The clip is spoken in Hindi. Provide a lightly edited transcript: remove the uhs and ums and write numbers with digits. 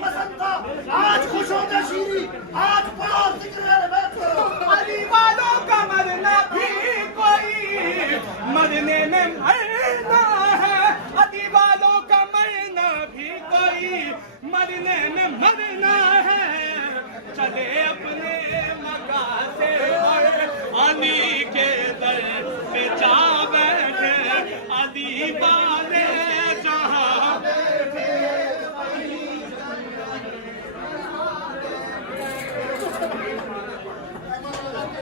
पसंद था, आज खुश हो गए शीरी, आज पढ़ो जिक्र बैठो। अली वालों का मरना भी कोई मरने में मरना